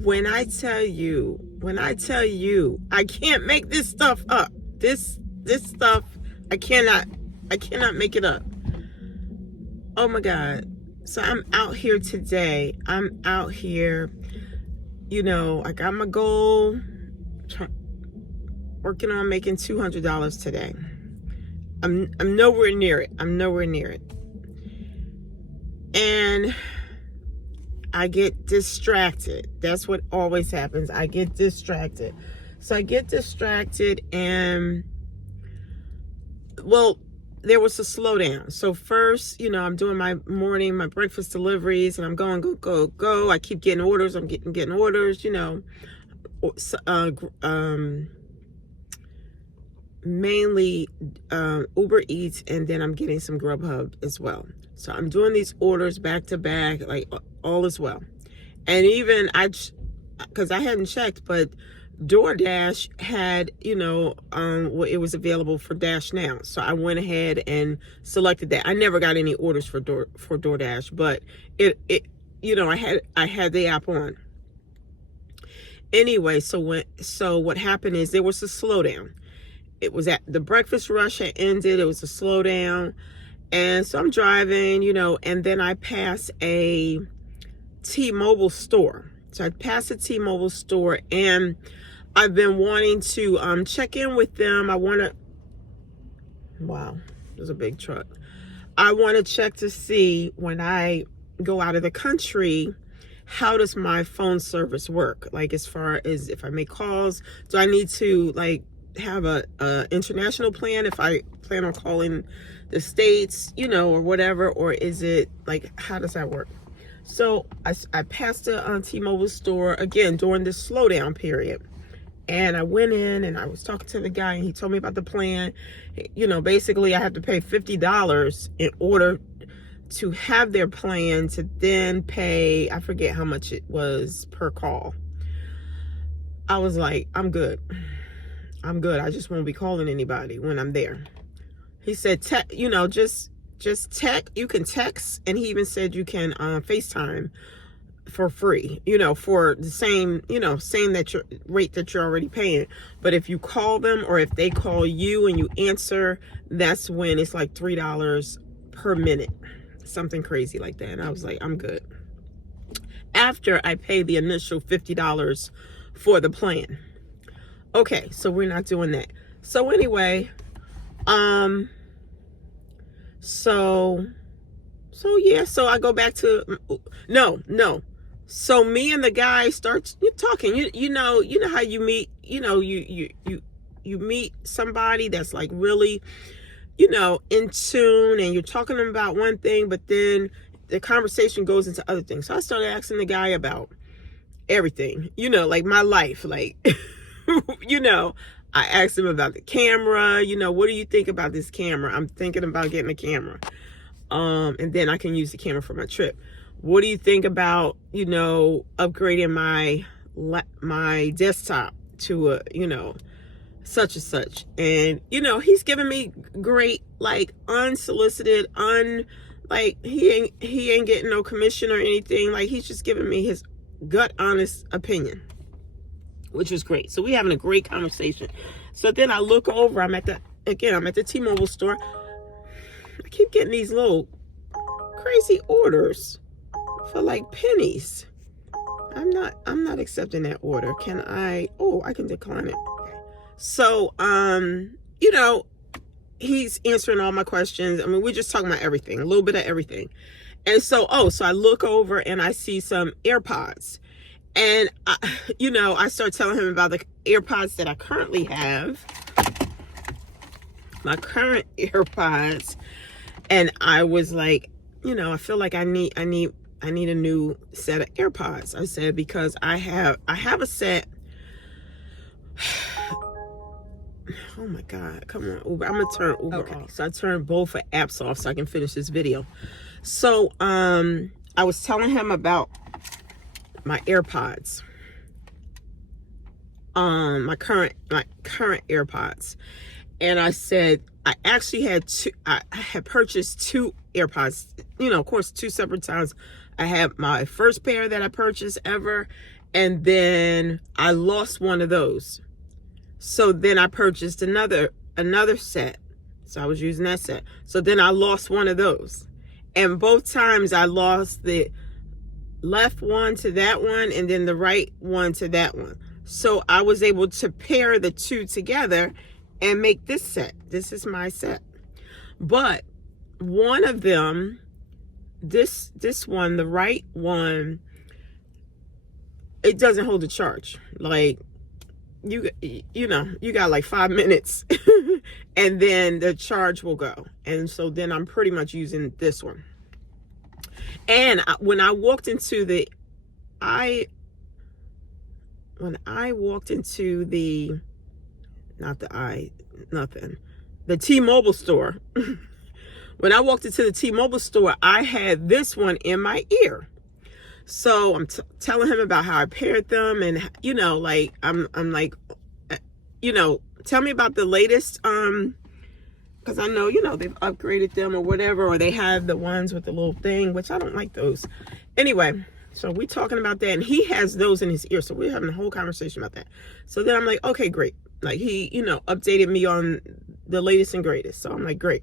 When I tell you, I can't make this stuff up. This stuff, I cannot make it up. Oh my God. So I'm out here today. I'm out here, I got my goal, working on making $200 today. I'm nowhere near it. And I get distracted. That's what always happens. I get distracted. So I get distracted and, well, there was a slowdown. So first, I'm doing my breakfast deliveries, and I'm going, go. I keep getting orders. I'm getting orders, mainly Uber Eats, and then I'm getting some Grubhub as well. So I'm doing these orders back to back, like all is well. And even because I hadn't checked, but DoorDash had, it was available for Dash Now. So I went ahead and selected that. I never got any orders for DoorDash, but I had the app on. Anyway, so what happened is there was a slowdown. It was at the breakfast rush had ended. It was a slowdown. And so I'm driving, and then I pass a T-Mobile store. So I passed a T-Mobile store, and I've been wanting to check in with them. Wow, there's a big truck. I want to check to see when I go out of the country, how does my phone service work? Like, as far as if I make calls, do I need to have a international plan if I plan on calling the States, or whatever, or is it how does that work? So I passed the T-Mobile store again during this slowdown period, and I went in and I was talking to the guy, and he told me about the plan. Basically I have to pay $50 in order to have their plan, to then pay, I forget how much it was per call. I was like, I'm good. I just won't be calling anybody when I'm there. He said, just text. You can text, and he even said you can FaceTime for free. For the same, same rate that you're already paying. But if you call them, or if they call you and you answer, that's when it's like $3 per minute, something crazy like that. And I was like, I'm good. After I pay the initial $50 for the plan. Okay, so we're not doing that. So anyway, so I go back to, no. So me and the guy start talking. You know how you meet, you meet somebody that's like really, in tune, and you're talking about one thing, but then the conversation goes into other things. So I started asking the guy about everything, like my life, I asked him about the camera. What do you think about this camera? I'm thinking about getting a camera. And then I can use the camera for my trip. What do you think about, upgrading my desktop to a, such and such? And, he's giving me great, unsolicited, he ain't getting no commission or anything. He's just giving me his gut honest opinion, which was great. So we having a great conversation. So then I look over, I'm at the T-Mobile store. I keep getting these little crazy orders for pennies. I'm not accepting that order. Can I? Oh, I can decline it. Okay. So, he's answering all my questions. I mean, we're just talking about everything, a little bit of everything. And so I look over and I see some AirPods. And, I start telling him about the AirPods that I currently have. My current AirPods. And I was like, I feel like I need a new set of AirPods. I said, because I have a set. Oh my God, come on, Uber. I'm gonna turn Uber off. So I turned both apps off so I can finish this video. So I was telling him about my AirPods. My current AirPods. And I said, I actually I had purchased two AirPods, of course, two separate times. I have my first pair that I purchased ever, And then I lost one of those. So then I purchased another set. So I was using that set. So then I lost one of those. And both times I lost the left one to that one and then the right one to that one. So I was able to pair the two together and make this set. This is my set. But one of them, this one, the right one, it doesn't hold a charge. Like, you know, you got like 5 minutes and then the charge will go. And so then I'm pretty much using this one. And when I walked into the T-Mobile store. When I walked into the T-Mobile store, I had this one in my ear. So I'm telling him about how I paired them, and you know, like I'm like, you know, tell me about the latest, because I know, you know, they've upgraded them or whatever, or they have the ones with the little thing, which I don't like those. Anyway, so we talking about that, and he has those in his ear, so we're having a whole conversation about that. So then I'm like, okay, great. Like he, you know, updated me on the latest and greatest. So I'm like, great.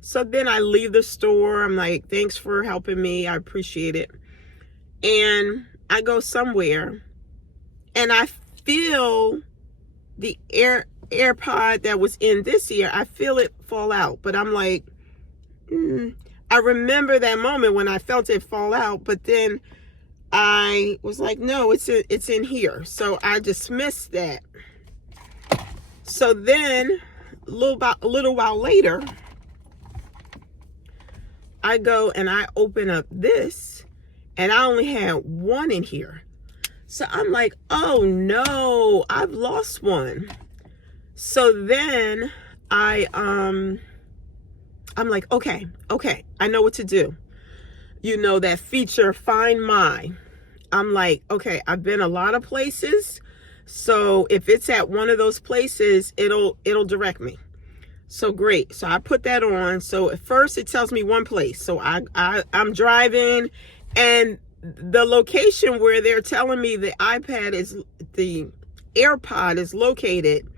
So then I leave the store. I'm like, thanks for helping me. I appreciate it. And I go somewhere and I feel the AirPod that was in this ear, I feel it fall out. But I'm like, I remember that moment when I felt it fall out, but then I was like, no, it's in here. So I dismissed that. So then a little while later, I go and I open up this, and I only had one in here. So I'm like, oh no, I've lost one. So then I'm like, okay, I know what to do. You know, that feature, Find My. I'm like, okay, I've been a lot of places. So if it's at one of those places, it'll direct me. So great. So I put that on. So at first it tells me one place. So I'm driving, and the location where they're telling me the AirPod is located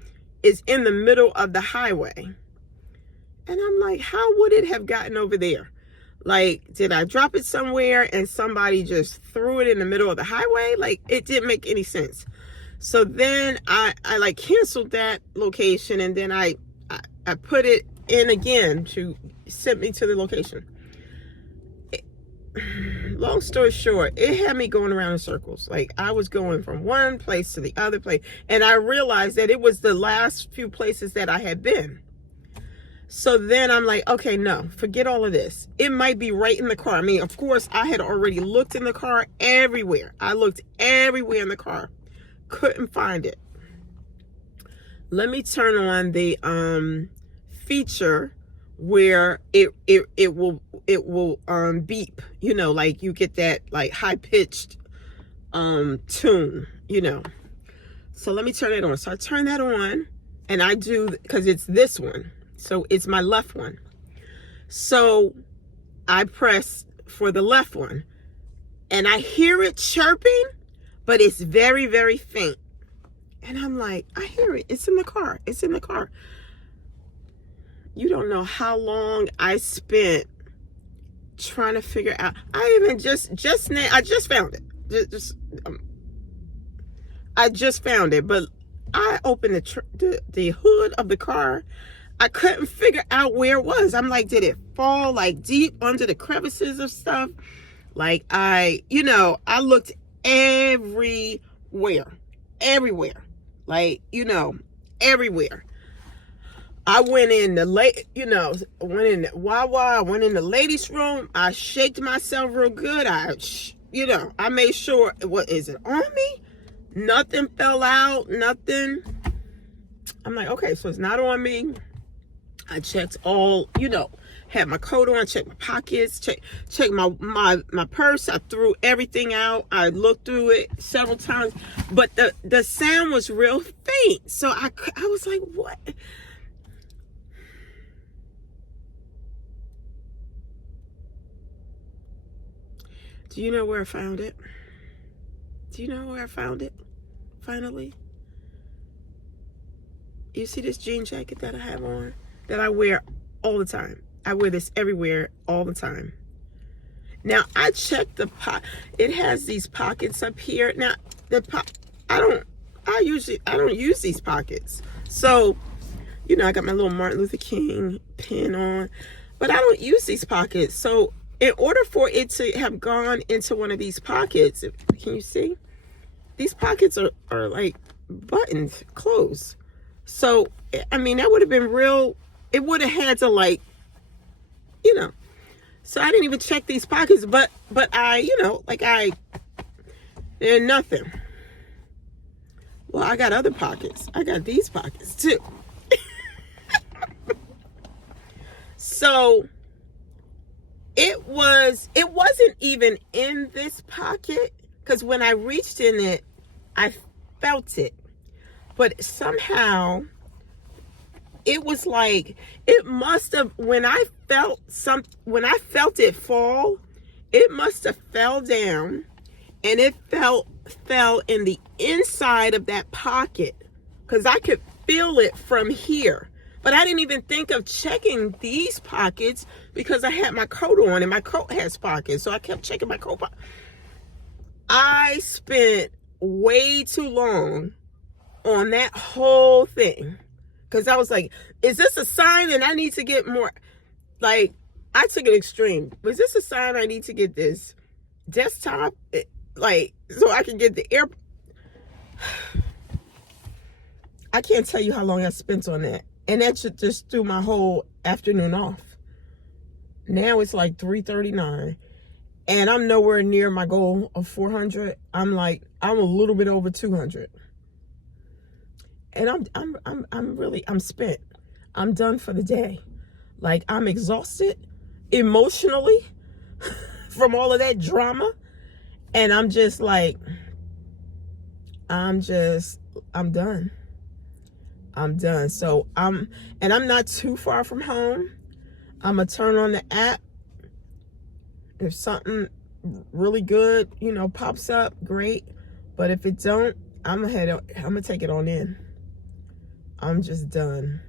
is in the middle of the highway. And I'm like, how would it have gotten over there? Like, did I drop it somewhere and somebody just threw it in the middle of the highway? Like, it didn't make any sense. So then I like canceled that location, and then I put it in again to send me to the location. Long story short, it had me going around in circles. Like, I was going from one place to the other place, and I realized that it was the last few places that I had been. So then I'm like, okay, no, forget all of this. It might be right in the car. I mean, of course, I had already looked in the car everywhere. I looked everywhere in the car. Couldn't find it. Let me turn on the feature where it will beep, you know, like you get that like high-pitched tune, you know. So let me turn it on. So I turn that on, and I do, because it's this one. So it's my left one. So I press for the left one, and I hear it chirping, but it's very, very faint. And I'm like, I hear it. It's in the car. It's in the car. You don't know how long I spent trying to figure out. I just found it. I just found it, but I opened the hood of the car. I couldn't figure out where it was. I'm like, did it fall like deep under the crevices of stuff? Like I looked everywhere, like, you know, everywhere. I went in went in Wawa, I went in the ladies' room. I shaked myself real good. I made sure, what is it on me? Nothing fell out, nothing. I'm like, okay, so it's not on me. I checked all, had my coat on, checked my pockets, checked my purse. I threw everything out. I looked through it several times, but the sound was real faint. So I was like, what? Do you know where I found it? Do you know where I found it? Finally. You see this jean jacket that I have on? That I wear all the time. I wear this everywhere all the time. Now I checked the it has these pockets up here. Now I don't use these pockets. So, you know, I got my little Martin Luther King pin on, but I don't use these pockets. So in order for it to have gone into one of these pockets, can you see? These pockets are like buttoned, closed. So, I mean, that would have been real, it would have had to, like, you know. So I didn't even check these pockets, but I, you know, like they're nothing. Well, I got other pockets. I got these pockets too. So it wasn't even in this pocket, because when I reached in it, I felt it. But somehow it was like, it must have, when I felt it fall, it must have fell down, and it fell in the inside of that pocket, because I could feel it from here. But I didn't even think of checking these pockets because I had my coat on, and my coat has pockets, so I kept checking my coat pocket. I spent way too long on that whole thing, because I was like, is this a sign that I need to get more? Like, I took it extreme. Was this a sign I need to get this desktop, like, so I can get the air? I can't tell you how long I spent on that. And that just threw my whole afternoon off. Now it's like 3:39, and I'm nowhere near my goal of 400. I'm a little bit over 200. And I'm spent. I'm done for the day. Like, I'm exhausted emotionally from all of that drama. And I'm just like, I'm done. I'm done. So I'm not too far from home. I'm gonna turn on the app. If something really good, you know, pops up, great. But if it don't, I'm gonna take it on in. I'm just done.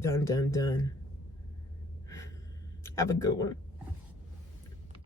Done. Have a good one.